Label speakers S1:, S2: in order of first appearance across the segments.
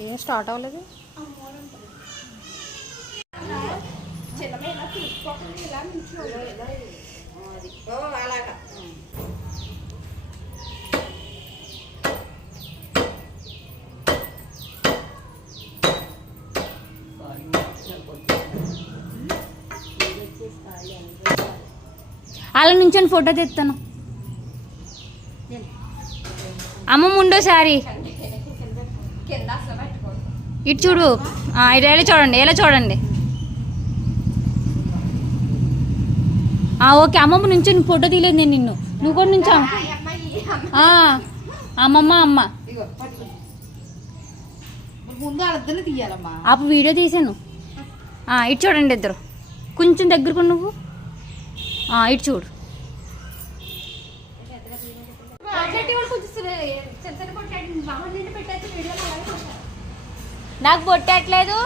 S1: ఏం స్టార్ట్ అవ్వలేదు? అలా నుంచొని ఫోటో తెస్తాను అమ్మ ముండో సారీ ఇటు చూడు. ఆ, ఇటు ఎలా చూడండి ఎలా చూడండి. ఆ, ఓకే అమ్మమ్మ నుంచి ఫోటో తీయలేదు నేను నిన్ను. నువ్వు కూడా నుంచో? ఆ, అమ్మమ్మ అమ్మ. అప్పుడు వీడియో తీసాను. ఆ, ఇటు చూడండి ఇద్దరు. కొంచెం దగ్గరకు నువ్వు. ఆ, ఇటు చూడు. నాకు
S2: ఇద్దరు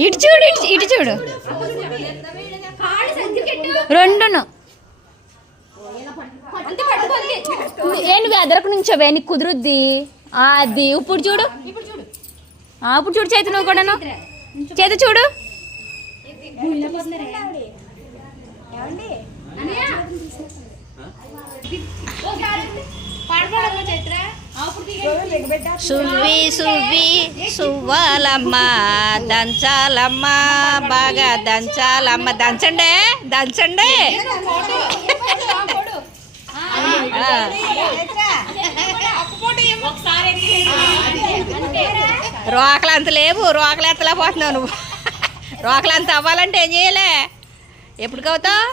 S1: ఇటు చూడు ఇటు- చూడు. రెండును. నువ్వు ఎదరకు నుంచోవే? నీకు కుదురుద్ది. ఆ, అది ఇప్పుడు చూడు. ఆ, ఇప్పుడు చూడు చేతి నువ్వు కూడాను. చేతి చూడు.
S3: సువ్వి సువ్వి సువ్వాలమ్మ దంచాలమ్మ బాగా దంచాలమ్మ. దంచండి దంచండి. రోకలు అంత లేవు రోకలు ఎత్తలే పోతున్నావు నువ్వు. రోకలు అంత అవ్వాలంటే ఏం చేయలే? ఎప్పుడు
S1: కవుతావు?